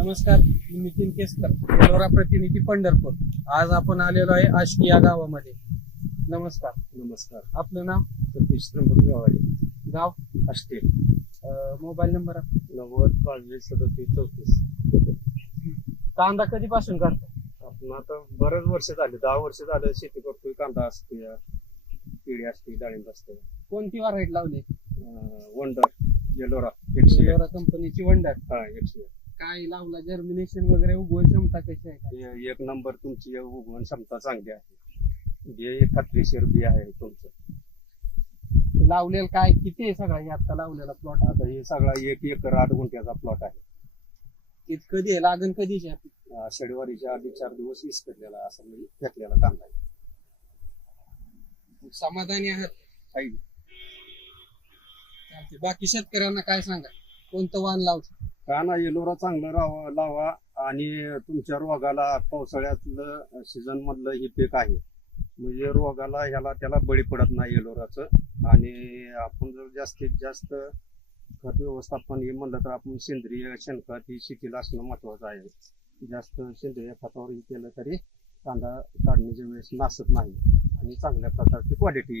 नमस्कार, मी नितीन केसकर, एलोरा प्रतिनिधी पंढरपूर. आज आपण आलेलो आहे आष्टी या गावामध्ये. नमस्कार. नमस्कार. आपलं नाव? सतीश त्र्यंबक गावाले, गाव? आष्टी. Mobile number? 90 22 37 34. कांदा कधीपासून करतो? आपण आता बरेच वर्ष झाले, 10 वर्ष झाले शेती करतोय. कांदा असते, केळी असते, डाळिंब असते. कोणती व्हरायटी लावली? वंडर एलोरा 101. एलोरा कंपनीची वंडर. हा 101. काय लावला? जर्मिनेशन वगैरे, उगवण क्षमता कशी आहे? एक नंबर तुमची उगवण क्षमता चांगली आहे. हे खात्रीशीर बी आहे तुमचं. लावलेलं काय किती आहे सगळा हे आता लावलेला प्लॉट? आता हे सगळा 1 एकर 8 गुंठ्याचा प्लॉट आहे. कधी आहे लागण? कधीची आहे? शनिवारीच्या आधी 4 दिवस इसकटलेला असं म्हणजे घेतलेला कांदा आहे. समाधानी आहात? आहे. चालतंय. बाकी शेतकऱ्यांना काय सांगा, कोणतं वाण लावतं? कांदा एलोरा चांगला लावा आणि तुमच्या रोगाला पावसाळ्यातलं सीझन मधलं हे पीक आहे. म्हणजे रोगाला ह्याला त्याला बळी पडत नाही एलोराचं. आणि आपण जर जास्तीत जास्त खत व्यवस्थापन हे म्हणलं तर आपण सेंद्रिय शेणखत ही शेतीला असणं महत्वाचं आहे. जास्त सेंद्रिय खतावर हे केलं तरी कांदा काढणीच्या वेळेस नासत नाही आणि चांगल्या प्रकारची क्वालिटी